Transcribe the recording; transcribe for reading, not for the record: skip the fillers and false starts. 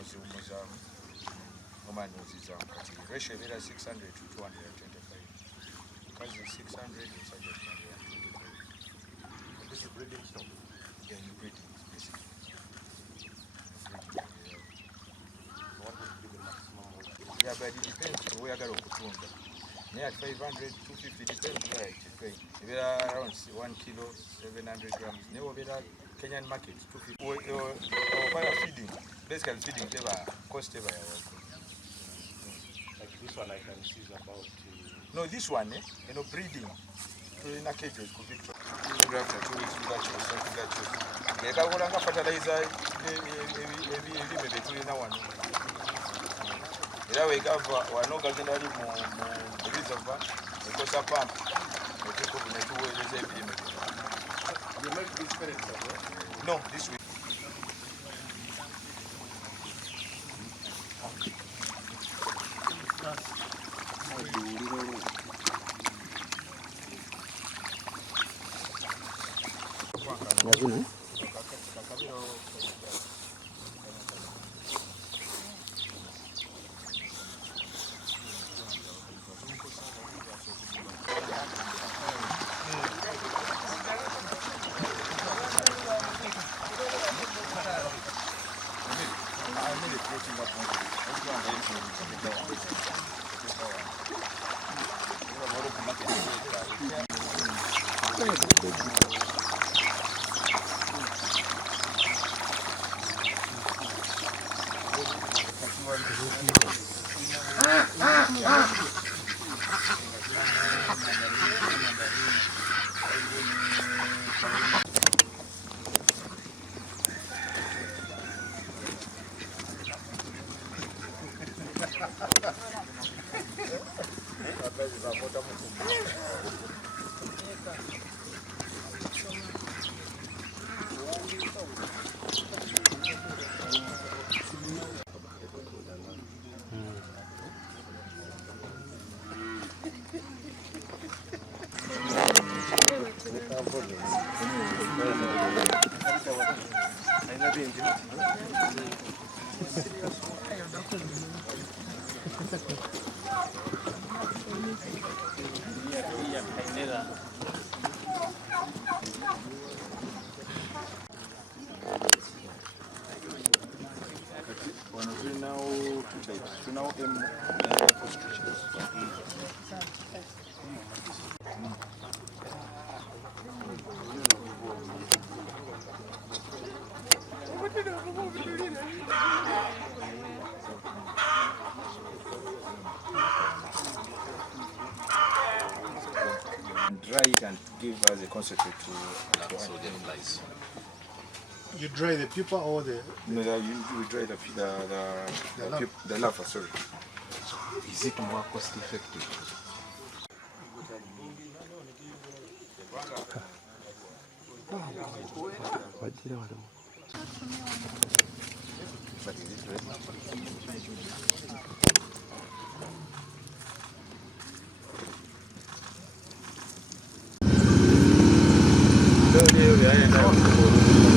n'oziwumuzaamu omwana n'ozizaamu kati ratio ebeera 600 to 225 mukazi 600 omusajja 225. This is breeding stock. Yeah, you breeding basically. What would be the maximum weight? Yeah, but it depends on where I got okutunda. Near at 500, 250 depends where it is. If you are around 1 kilo, 700 grams. Never be that Kenyan market 250. Or feeding, basically feeding, cost ever. Like this one, I can see is about. No, this one, breeding. In a cage could be after 2 weeks, we got you, something that you. They got one fertilizer, maybe one. Era wegava wanogagenda ali mu reservoir ekosa pump ekikubu netuweereza ebirime. You make this pellets as well? No, this week. Dry it and give us a concentrate to flies. You dry the pupa or the? No, you dry the larva. Sorry. Is it more cost effective? But is it ready? Yeah.